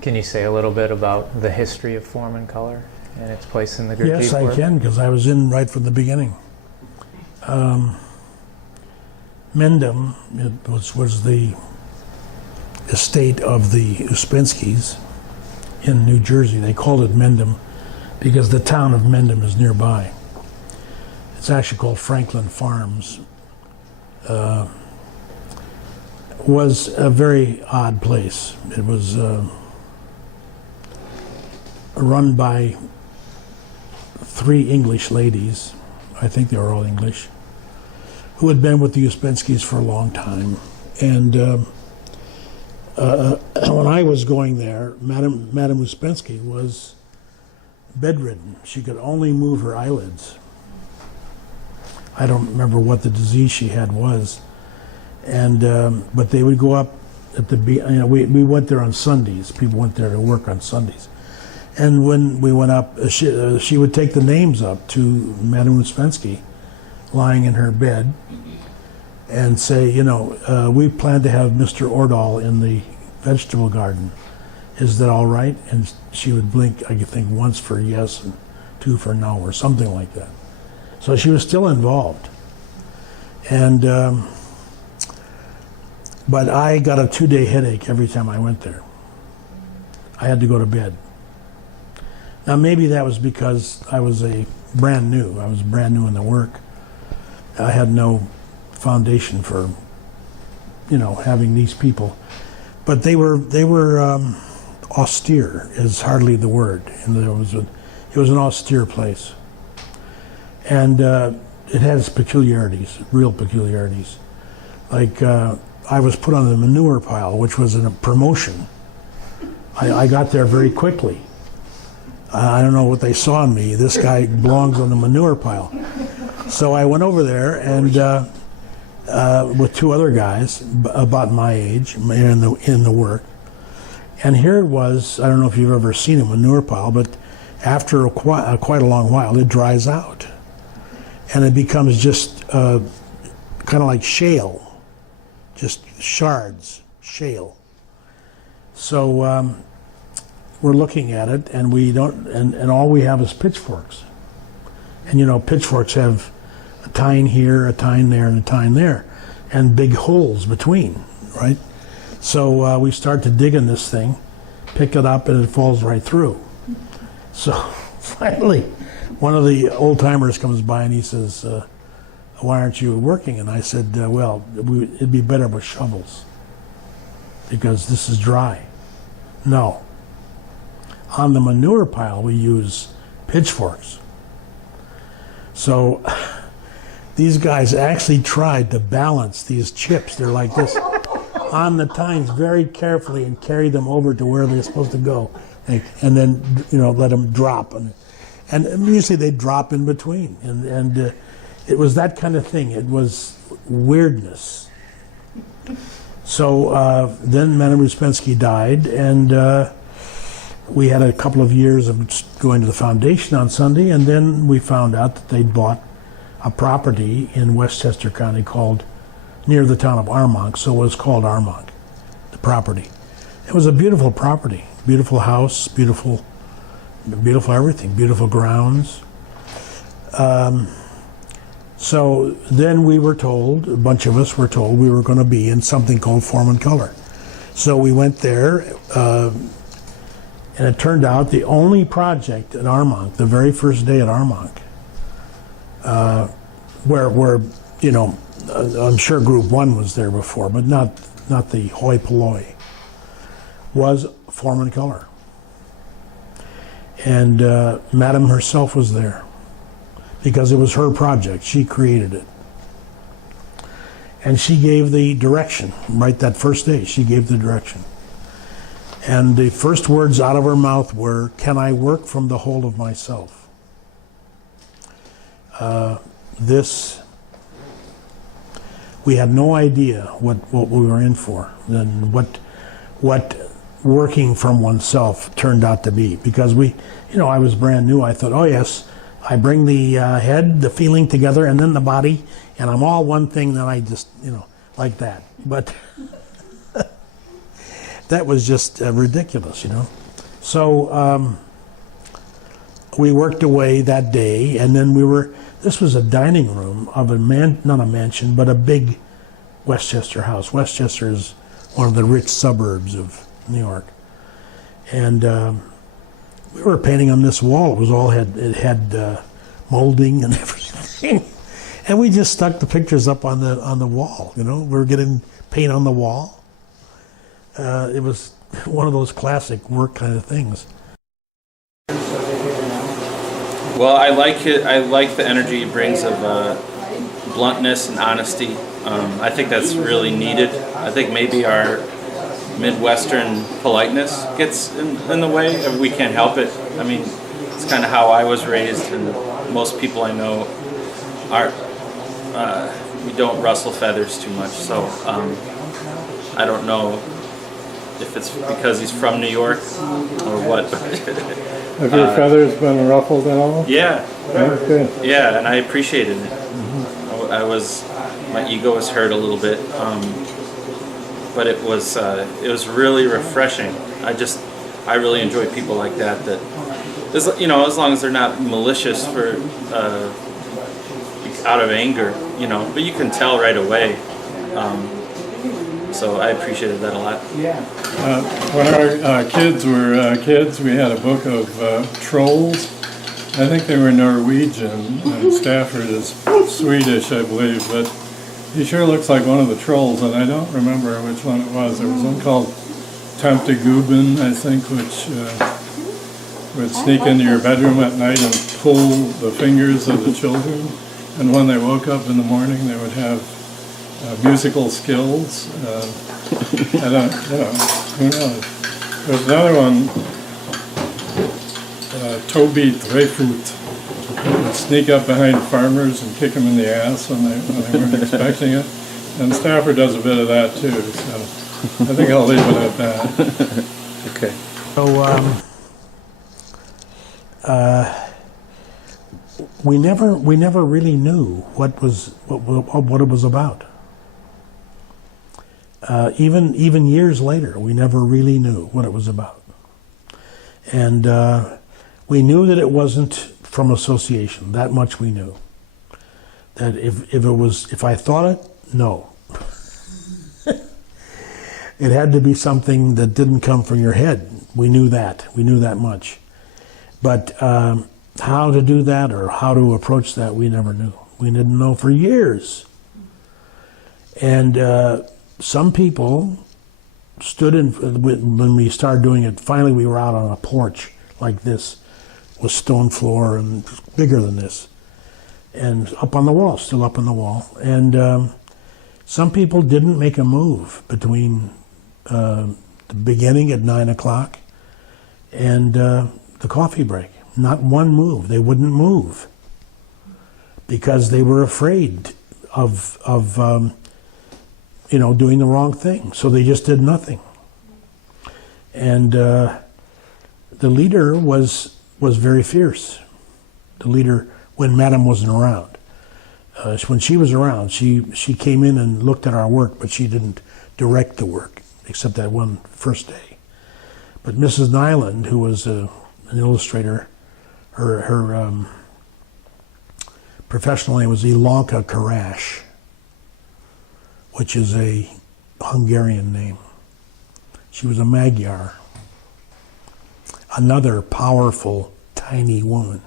Can you say a little bit about the history of Form and Color and its place in the critique Yes, I work? can, because I was in right from the beginning. Mendham was the estate of the Uspenskis in New Jersey. They called it Mendham because the town of Mendham is nearby. It's actually called Franklin Farms. Was a very odd place. It was run by 3 English ladies, I think they were all English, who had been with the Uspenskis for a long time. And when I was going there, Madame Uspensky was bedridden. She could only move her eyelids. I don't remember what the disease she had was. And but they would go up at the we went there on Sundays. People went there to work on Sundays. And when we went up, she would take the names up to Madame Uspensky, lying in her bed, and say, we plan to have Mr. Ordahl in the vegetable garden. Is that all right? And she would blink, I think, once for yes and 2 for no, or something like that. So she was still involved. And but I got a 2-day headache every time I went there. I had to go to bed. Now maybe that was because I was brand new in the work. I had no foundation for, having these people. But they were austere is hardly the word. And it was an austere place. And it has peculiarities, real peculiarities. Like I was put on the manure pile, which was a promotion. I got there very quickly. I don't know what they saw in me. This guy belongs on the manure pile. So I went over there and with 2 other guys about my age in the work. And here it was. I don't know if you've ever seen a manure pile, but after quite a long while, it dries out, and it becomes just kind of like shale. Just shards, shale. So we're looking at it, and we don't, and all we have is pitchforks. And pitchforks have a tine here, a tine there, and a tine there, and big holes between, right? So we start to dig in this thing, pick it up, and it falls right through. So finally, one of the old timers comes by and he says, why aren't you working? And I said, well, it'd be better with shovels because this is dry. No. On the manure pile, we use pitchforks. So these guys actually tried to balance these chips. They're like this on the tines very carefully and carry them over to where they're supposed to go, and then let them drop. And usually they drop in between. And it was that kind of thing. It was weirdness. So then Madame Uspensky died, and we had a couple of years of going to the foundation on Sunday, and then we found out that they'd bought a property in Westchester County near the town of Armonk, so it was called Armonk, the property. It was a beautiful property, beautiful house, beautiful everything, beautiful grounds. So then we were told, a bunch of us were told, we were going to be in something called Form and Color. So we went there, and it turned out the only project at Armonk, the very first day at Armonk, where I'm sure Group 1 was there before, but not the hoi polloi, was Form and Color. And Madame herself was there, because it was her project. She created it. And she gave the direction, right that first day, she gave the direction. And the first words out of her mouth were, "Can I work from the whole of myself?" We had no idea what we were in for, and what working from oneself turned out to be. Because I was brand new. I thought, oh yes, I bring the head, the feeling together, and then the body, and I'm all one thing. Then I just, like that. But that was just ridiculous, So we worked away that day, and then this was a dining room of not a mansion, but a big Westchester house. Westchester is one of the rich suburbs of New York. And we were painting on this wall. It had molding and everything. And we just stuck the pictures up on the wall, We were getting paint on the wall. It was one of those classic work kind of things. Well, I like it. I like the energy it brings of bluntness and honesty. I think that's really needed. I think maybe our Midwestern politeness gets in the way. We can't help it. I mean, it's kind of how I was raised, and most people I know aren't. We don't rustle feathers too much. So I don't know if it's because he's from New York or what. Have your feathers been ruffled at all? Yeah. Okay. Yeah, and I appreciated it. My ego was hurt a little bit, but it was really refreshing. I really enjoy people like that. As long as they're not malicious for out of anger, but you can tell right away. So I appreciated that a lot. When our kids were kids, we had a book of trolls. I think they were Norwegian, and Stafford is Swedish, I believe, but he sure looks like one of the trolls, and I don't remember which one it was. There was one called Tomtegubben, I think, which would sneak into your bedroom at night and pull the fingers of the children, and when they woke up in the morning, they would have musical skills. I don't, who knows. There's another one, Toby Dreyfus, would sneak up behind farmers and kick them in the ass when they weren't expecting it. And Stafford does a bit of that too, so I think I'll leave it at that. Okay. So we never really knew what it was about. Even years later, we never really knew what it was about. And we knew that it wasn't from association. That much we knew. That if I thought it, no. It had to be something that didn't come from your head. We knew that. We knew that much. But how to do that or how to approach that, we never knew. We didn't know for years. And some people stood in, when we started doing it, finally we were out on a porch like this, with stone floor and bigger than this, and up on the wall, still up on the wall. And some people didn't make a move between the beginning at 9 o'clock and the coffee break. Not one move. They wouldn't move because they were afraid of doing the wrong thing. So they just did nothing. And the leader was very fierce. The leader, when Madam wasn't around. When she was around, she came in and looked at our work, but she didn't direct the work, except that one first day. But Mrs. Nyland, who was an illustrator, her professional name was Ilanka Karash, which is a Hungarian name. She was a Magyar. Another powerful, tiny woman.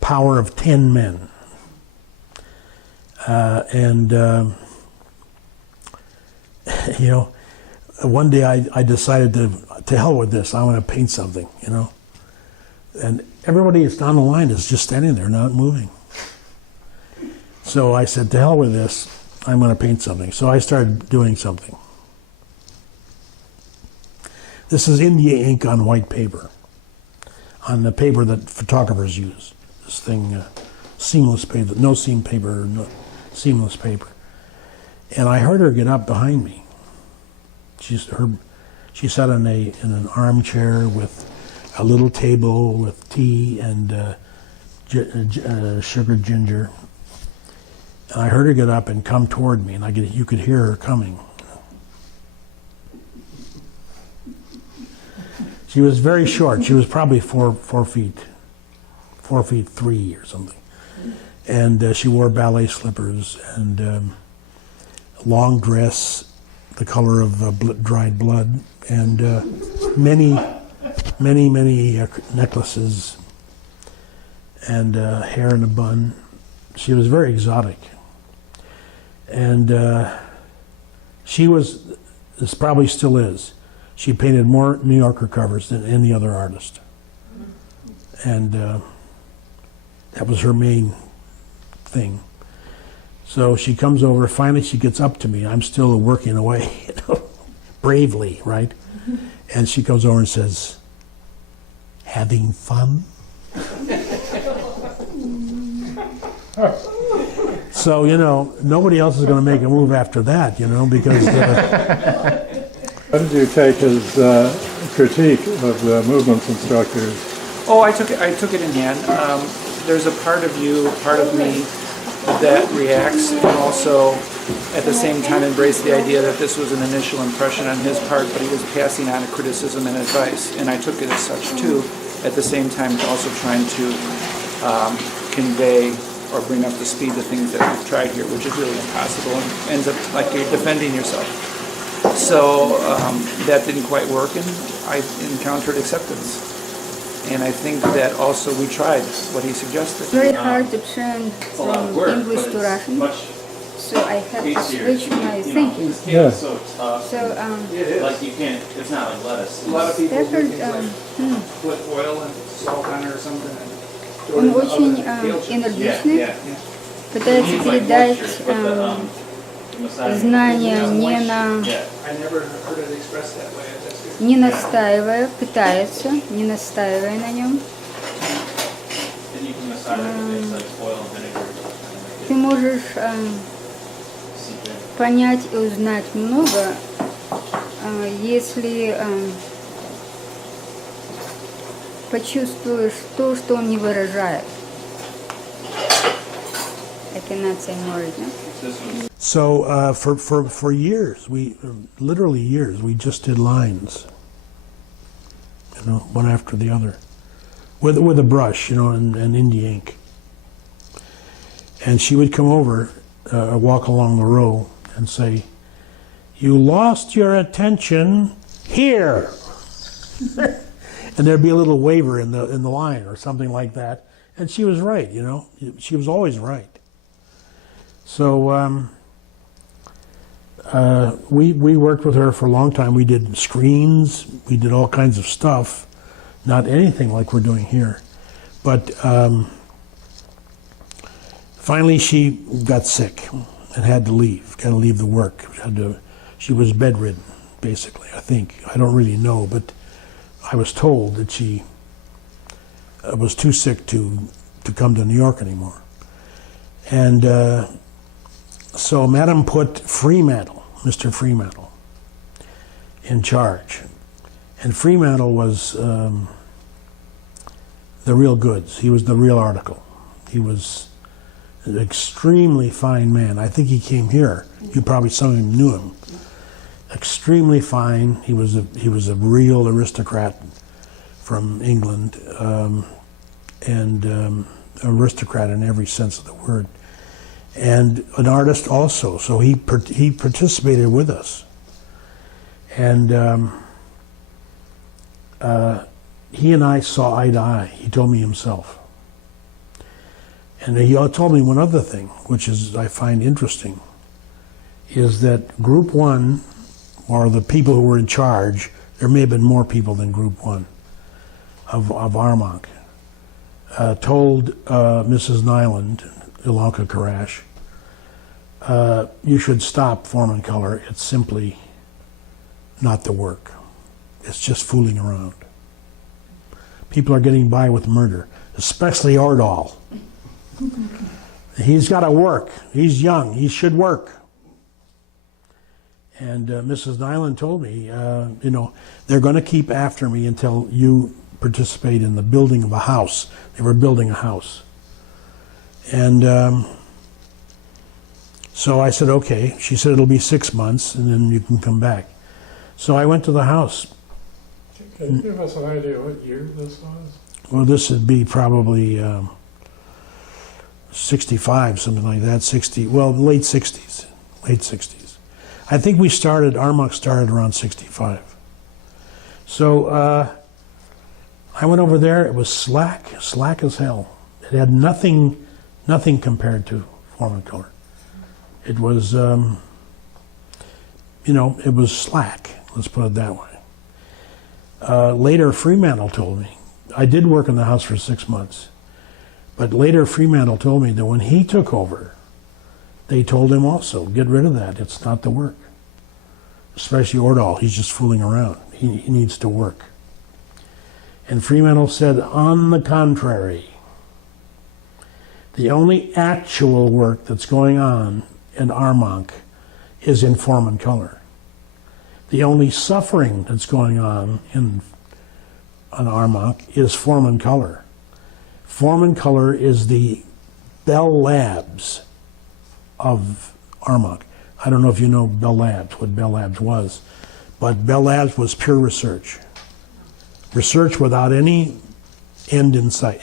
Power of 10 men. One day I decided to hell with this. I want to paint something, And everybody that's on the line is just standing there, not moving. So I said, to hell with this. I'm going to paint something. So I started doing something. This is India ink on white paper, on the paper that photographers use. This thing, seamless paper, no seam paper, no, seamless paper. And I heard her get up behind me. She sat in an armchair with a little table with tea and sugared ginger. And I heard her get up and come toward me, and you could hear her coming. She was very short. She was probably 4'3" or something. And she wore ballet slippers and long dress, the color of dried blood, and many necklaces and hair in a bun. She was very exotic. And she was, this probably still is, she painted more New Yorker covers than any other artist. And that was her main thing. So she comes over, finally she gets up to me. I'm still working away, you know, bravely, right? And she comes over and says, "Having fun?" So, you know, nobody else is going to make a move after that, you know, because... How did you take his critique of the movements instructors? Oh, I took it in hand. There's a part of you, part of me, that reacts and also at the same time embrace the idea that this was an initial impression on his part, but he was passing on a criticism and advice, and I took it as such too, at the same time also trying to convey or bring up to speed the things that we've tried here, which is really impossible and ends up like you're defending yourself. So that didn't quite work, and I encountered acceptance. And I think that also we tried what he suggested. Very hard to turn from English to Russian, so I had to switch my thinking. Yeah. So Like you can't, it's not like lettuce. A lot of people do Stafford, things like put oil and salt on it or something. он очень энергичный, пытается передать знания не настаивая, пытается, не настаивая на нем. Ты можешь понять и узнать много, если почувствуешь то, что он не выражает. I cannot say more, no? So for years, literally years, we just did lines, you know, one after the other, with a brush, you know, and India ink. And she would come over, walk along the row, and say, "You lost your attention here," and there'd be a little waver in the line or something like that. And she was right, you know, she was always right. So we worked with her for a long time. We did screens, we did all kinds of stuff, not anything like we're doing here. But finally she got sick and had to leave, got to leave the work. She was bedridden, basically, I think. I don't really know, but I was told that she was too sick to come to New York anymore. And so Madam put Fremantle, Mr. Fremantle, in charge. And Fremantle was the real goods. He was the real article. He was an extremely fine man. I think he came here. You probably, some of you knew him. Extremely fine. He was a real aristocrat from England, and aristocrat in every sense of the word. And an artist also, so he participated with us. And he and I saw eye to eye. He told me himself. And he told me one other thing, which is I find interesting, is that Group 1, or the people who were in charge, there may have been more people than Group 1 of Armonk, told Mrs. Nyland, Ilanka Karash, you should stop form and color. It's simply not the work. It's just fooling around. People are getting by with murder, especially Ordahl. He's got to work. He's young. He should work. And Mrs. Nyland told me, you know, they're going to keep after me until you participate in the building of a house. They were building a house. And so I said, okay. She said, it'll be 6 months, and then you can come back. So I went to the house, Can you give us an idea what year this was? Well, this would be probably 65, something like that. 60. Well, late 60s. Late 60s. I think Armonk started around 65. So I went over there. It was slack as hell. It had nothing compared to Form and Color. It was, it was slack. Let's put it that way. Later, Fremantle told me. I did work in the house for 6 months. But later, Fremantle told me that when he took over, they told him also, get rid of that. It's not the work. Especially Ordahl. He's just fooling around. He needs to work. And Fremantle said, on the contrary, the only actual work that's going on in Armonk is in Form and Color. The only suffering that's going on Armonk is Form and Color. Form and Color is the Bell Labs of Armonk. I don't know if you know Bell Labs, what Bell Labs was, but Bell Labs was pure research. Research without any end in sight,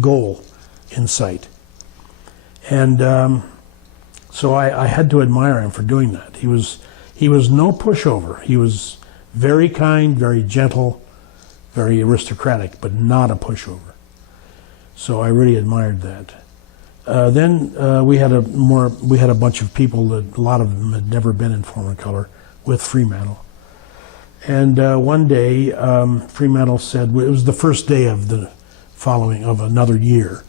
goal in sight. And so I had to admire him for doing that. He was no pushover. He was very kind, very gentle, very aristocratic, but not a pushover. So I really admired that. Then we had a bunch of people that a lot of them had never been in Form and Color with Fremantle. And one day Fremantle said, it was the first day of the following of another year,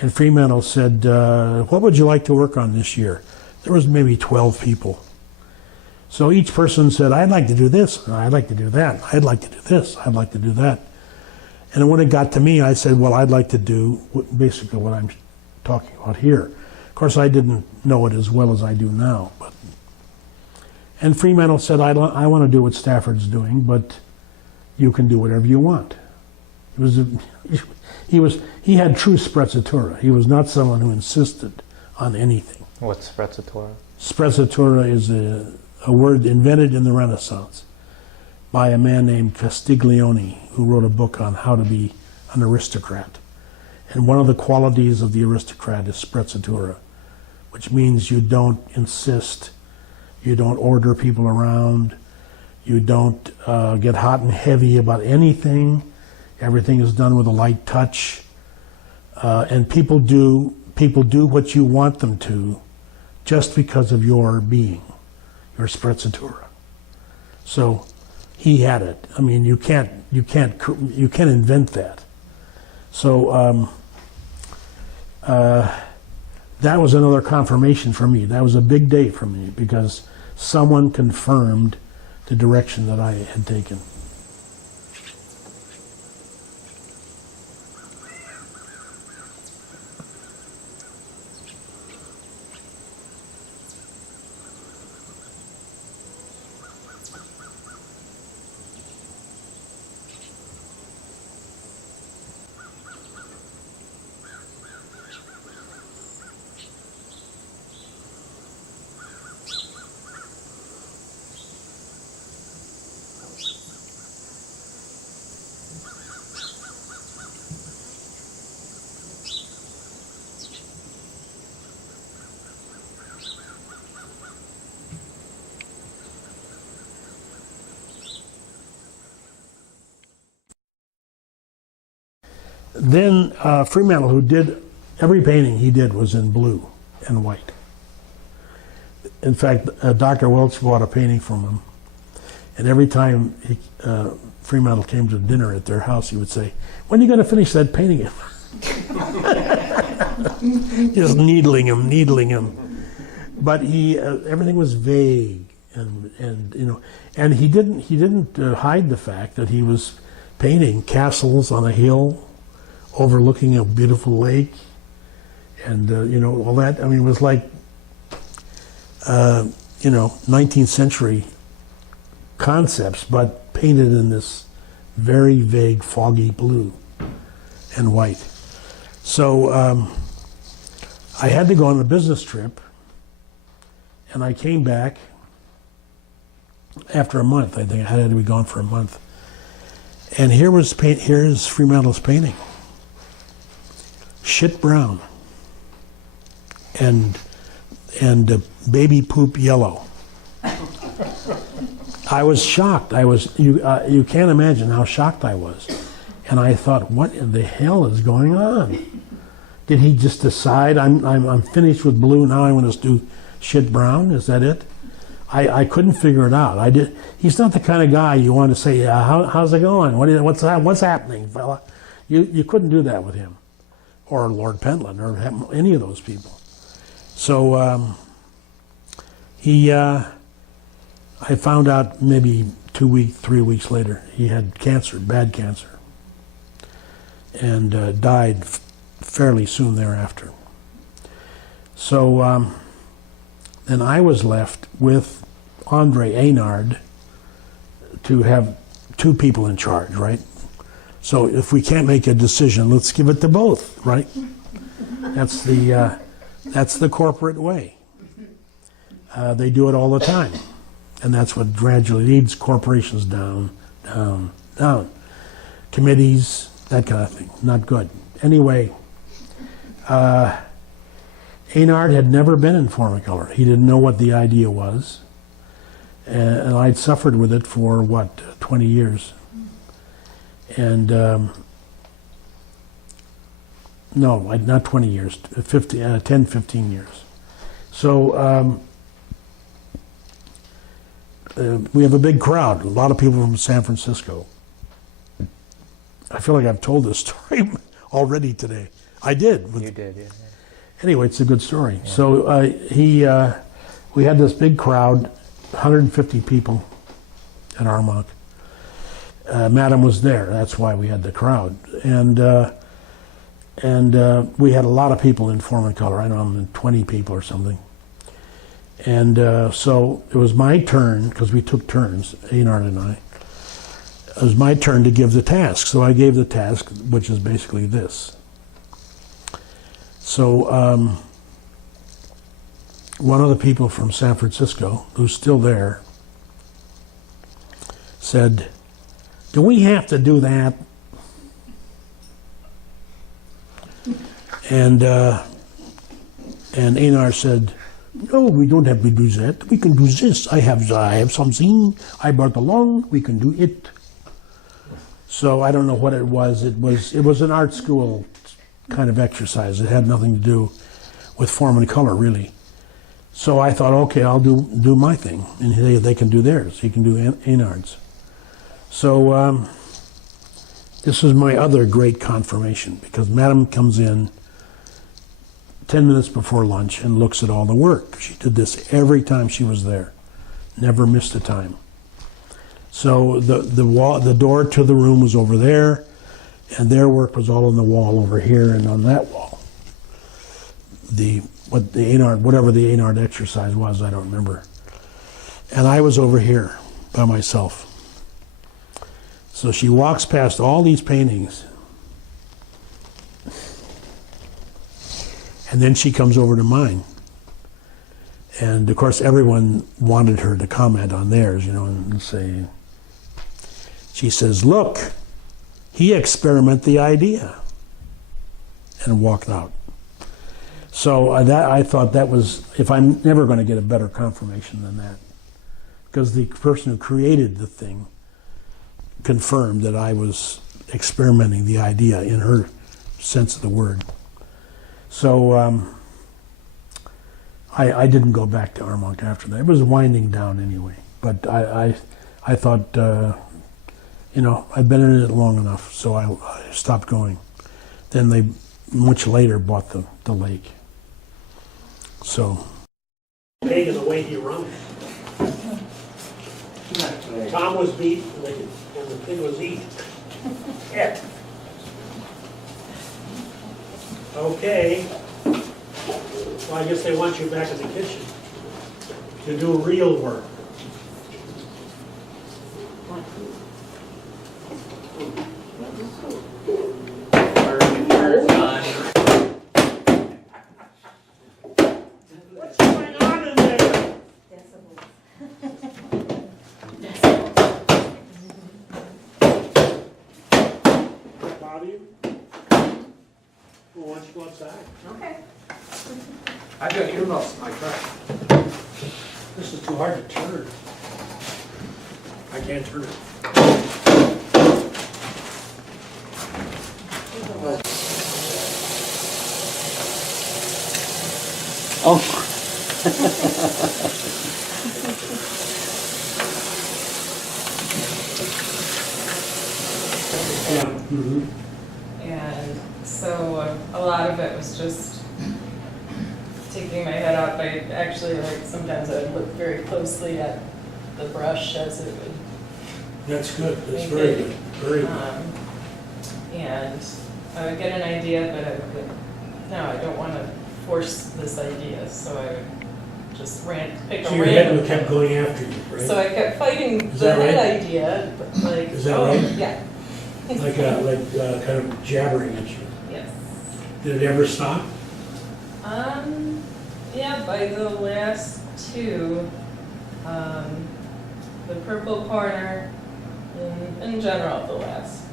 and Fremantle said, what would you like to work on this year? There was maybe 12 people. So each person said, I'd like to do this, I'd like to do that, I'd like to do this, I'd like to do that. And when it got to me, I said, well, I'd like to do basically what I'm talking about here. Of course, I didn't know it as well as I do now. And Fremantle said, I want to do what Stafford's doing, but you can do whatever you want. He had true sprezzatura. He was not someone who insisted on anything. What's sprezzatura? Sprezzatura is a word invented in the Renaissance by a man named Castiglione, who wrote a book on how to be an aristocrat. And one of the qualities of the aristocrat is sprezzatura, which means you don't insist, you don't order people around, you don't get hot and heavy about anything. Everything is done with a light touch, and people do what you want them to, just because of your being, your sprezzatura. So he had it. I mean, you can't invent that. So that was another confirmation for me. That was a big day for me because someone confirmed the direction that I had taken. Then Fremantle, who did every painting he did was in blue and white. In fact, Dr. Welch bought a painting from him, and every time Fremantle came to dinner at their house, he would say, "When are you going to finish that painting?" Just needling him. But everything was vague, and he didn't hide the fact that he was painting castles on a hill overlooking a beautiful lake, and all that. I mean, it was like 19th century concepts, but painted in this very vague, foggy blue and white. So I had to go on a business trip, and I came back after a month. I think I had to be gone for a month. And here's Fremantle's painting. Shit brown. And baby poop yellow. I was shocked. You can't imagine how shocked I was. And I thought, what in the hell is going on? Did he just decide I'm finished with blue, now I'm going to do shit brown? Is that it? I couldn't figure it out. He's not the kind of guy you want to say, how's it going? What's happening, fella? You couldn't do that with him, or Lord Pentland, or any of those people. So I found out maybe 3 weeks later, he had cancer, bad cancer, and died fairly soon thereafter. So then I was left with Andre Eynard to have two people in charge, right? So if we can't make a decision, let's give it to both, right? That's the corporate way. They do it all the time. And that's what gradually leads corporations down, down, down. Committees, that kind of thing. Not good. Anyway, Eynard had never been in Formicolor. He didn't know what the idea was. And I'd suffered with it for, 20 years. And, no, not 20 years, 10, 15 years. So we have a big crowd, a lot of people from San Francisco. I feel like I've told this story already today. I did. You did, yeah. Anyway, it's a good story. Yeah. So we had this big crowd, 150 people at Armonk. Madam was there. That's why we had the crowd. And we had a lot of people in Formicolor. I don't know, 20 people or something. And so it was my turn, because we took turns, Eynard and I. It was my turn to give the task. So I gave the task, which is basically this. So one of the people from San Francisco, who's still there, said, "Do we have to do that?" And Eynard said, "No, we don't have to do that. We can do this. I have something I brought along. We can do it." So I don't know what it was. It was an art school kind of exercise. It had nothing to do with form and color, really. So I thought, okay, I'll do my thing, and they can do theirs. He can do Eynard's. So this was my other great confirmation, because Madam comes in 10 minutes before lunch and looks at all the work. She did this every time she was there. Never missed a time. So the door to the room was over there, and their work was all on the wall over here and on that wall. Whatever the Eynard exercise was, I don't remember. And I was over here by myself. So she walks past all these paintings, and then she comes over to mine. And of course, everyone wanted her to comment on theirs, and say, she says, "Look, he experimented the idea," and walked out. So I thought that was, if I'm never going to get a better confirmation than that, because the person who created the thing confirmed that I was experimenting the idea in her sense of the word. So I didn't go back to Armonk after that. It was winding down anyway. But I thought, I'd been in it long enough, so I stopped going. Then they much later bought the lake. So. Big in the way he run. Tom was beat, and the pig was eaten. Yeah. Okay. Well, I guess they want you back in the kitchen to do real work. What's going on in there? outside. Okay. I've got earmuffs in my truck. This is too hard to turn. I can't turn it. And so a lot of it was just taking my head up. I actually, like, sometimes I would look very closely at the brush as it would. That's good, that's Make very it, good, very good. And I would get an idea, but I would, no, I don't want to force this idea, so I would just pick So a your head random. kept going after you, right? So I kept fighting Is the that head right? idea, but like, Is that oh, right? yeah. Like kind of jabbering at you. Yes. Did it ever stop? Yeah, by the last two, the purple corner, in general, the last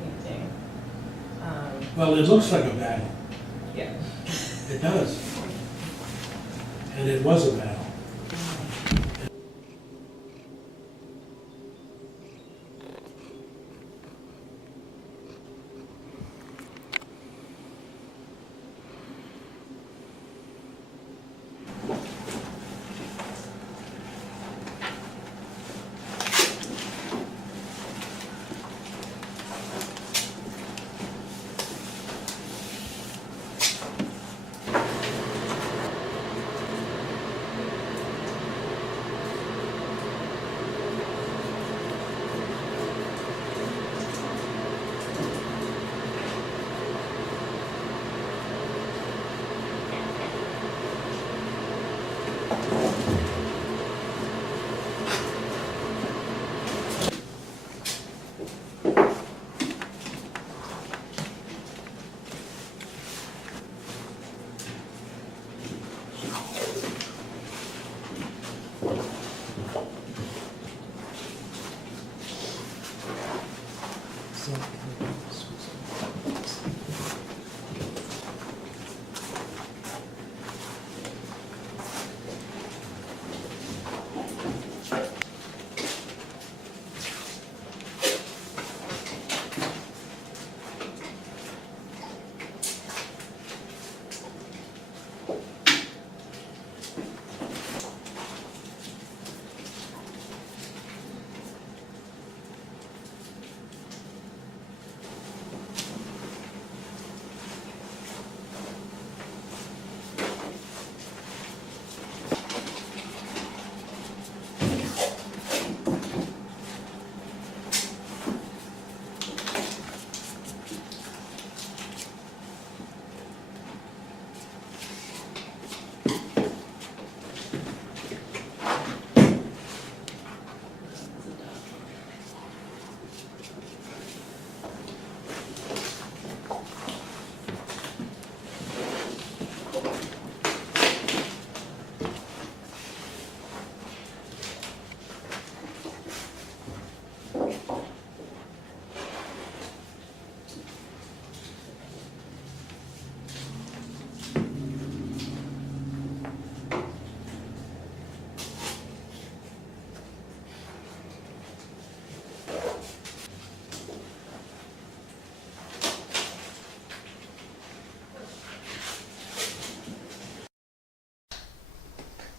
painting. Well, it looks like a battle. Yeah. It does. And it was a battle.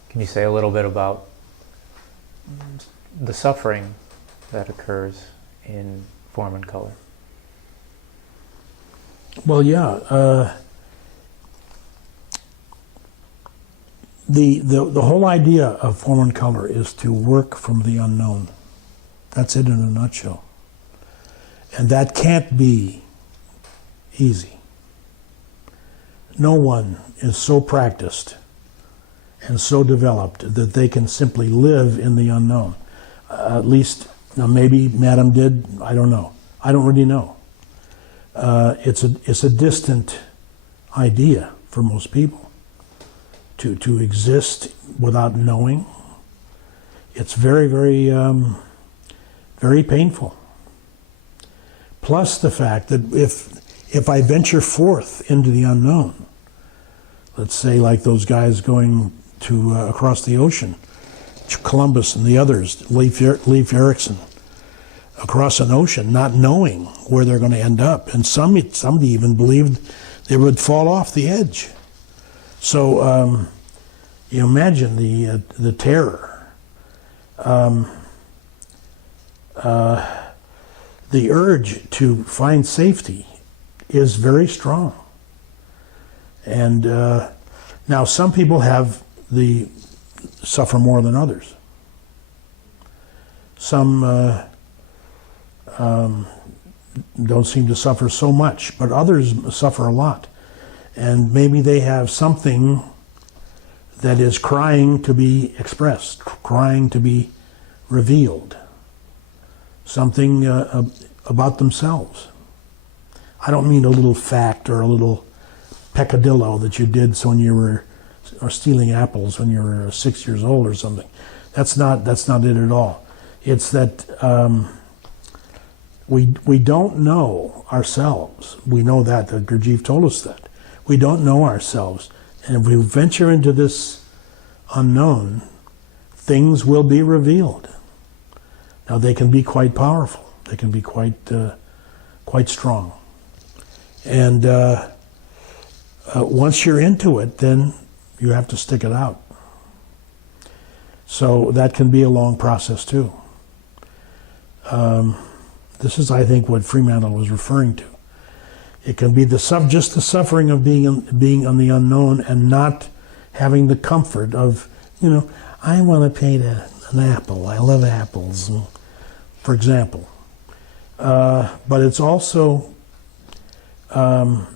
Can you say a little bit about the suffering that occurs in form and color? Well, yeah. The whole idea of form and color is to work from the unknown. That's it in a nutshell. And that can't be easy. No one is so practiced and so developed that they can simply live in the unknown. At least, now maybe Madam did, I don't know. I don't really know. It's a distant idea for most people to exist without knowing. It's very, very, very painful. Plus the fact that if I venture forth into the unknown, let's say like those guys going to across the ocean, Columbus and the others, Leif Erikson, across an ocean, not knowing where they're going to end up, and somebody even believed they would fall off the edge. So you imagine the terror, the urge to find safety is very strong. And now some people suffer more than others. Some don't seem to suffer so much, but others suffer a lot. And maybe they have something that is crying to be expressed, crying to be revealed, something about themselves. I don't mean a little fact or a little peccadillo that you did when you were or stealing apples when you were 6 years old or something. That's not it at all. It's that we don't know ourselves. We know that Gurdjieff told us that. We don't know ourselves. And if we venture into this unknown, things will be revealed. Now they can be quite powerful. They can be quite strong. And once you're into it, then you have to stick it out. So that can be a long process too. This is, I think, what Fremantle was referring to. It can be just the suffering of being on the unknown and not having the comfort of, I want to paint an apple. I love apples, for example. But it's also, I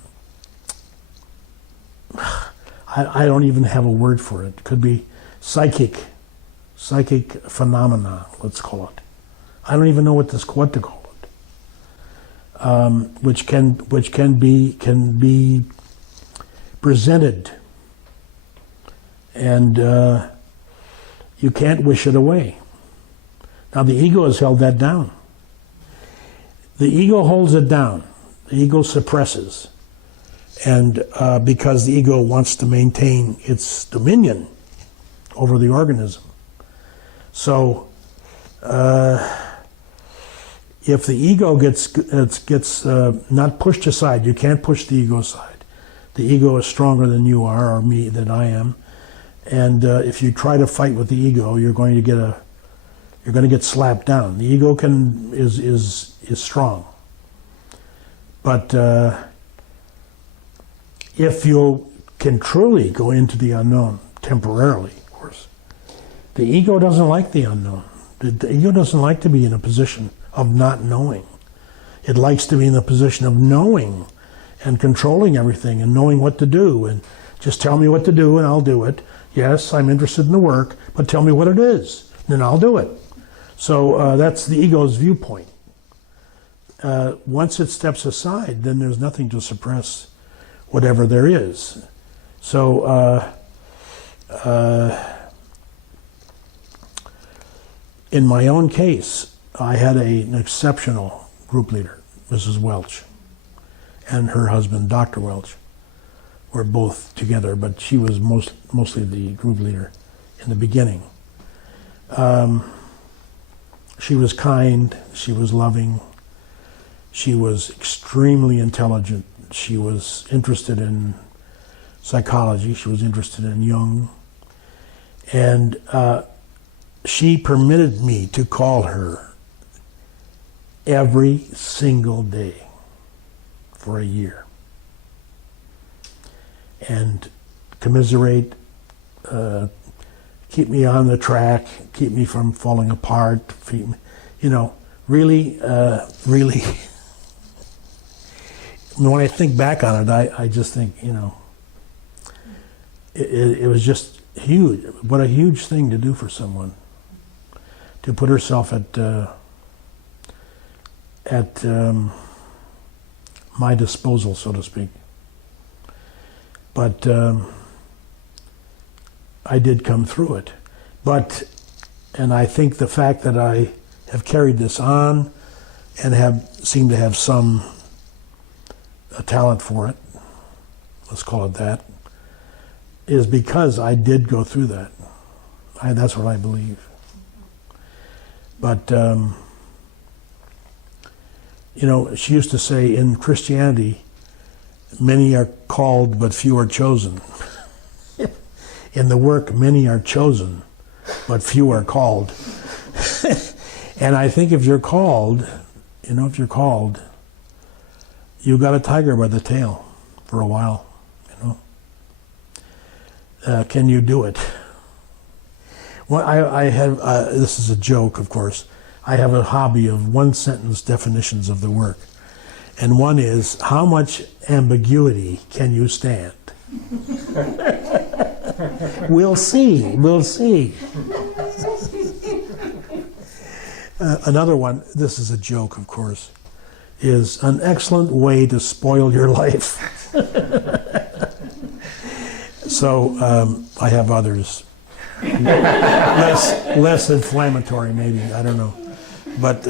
don't even have a word for it. It could be psychic phenomena, let's call it. I don't even know what to call it. Which can be presented, and you can't wish it away. Now the ego has held that down. The ego holds it down. The ego suppresses, and because the ego wants to maintain its dominion over the organism. So if the ego gets not pushed aside, you can't push the ego aside. The ego is stronger than you are, or me, than I am. And if you try to fight with the ego, you're going to get slapped down. The ego is strong, but if you can truly go into the unknown temporarily, of course, the ego doesn't like the unknown. The ego doesn't like to be in a position of not knowing. It likes to be in the position of knowing and controlling everything and knowing what to do, and just tell me what to do and I'll do it. Yes, I'm interested in the work, but tell me what it is, then I'll do it. So that's the ego's viewpoint. Once it steps aside, then there's nothing to suppress whatever there is. So in my own case, I had an exceptional group leader, Mrs. Welch, and her husband, Dr. Welch. We're both together, but she was mostly the group leader in the beginning. She was kind, she was loving, she was extremely intelligent, she was interested in psychology, she was interested in Jung, and she permitted me to call her every single day for a year and commiserate, keep me on the track, keep me from falling apart, really when I think back on it, I just think, it was just huge. What a huge thing to do for someone, to put herself at my disposal, so to speak. But I did come through it. And I think the fact that I have carried this on and seem to have some a talent for it, let's call it that, is because I did go through that. That's what I believe. But, you know, she used to say in Christianity, many are called, but few are chosen. In the work, many are chosen, but few are called. And I think if you're called, you know, if you're called, you got a tiger by the tail for a while, you know. Can you do it? Well, I have, this is a joke, of course. I have a hobby of one-sentence definitions of the work. And one is, how much ambiguity can you stand? We'll see, we'll see. Another one, this is a joke, of course, is an excellent way to spoil your life. So I have others. Less inflammatory, maybe, I don't know. But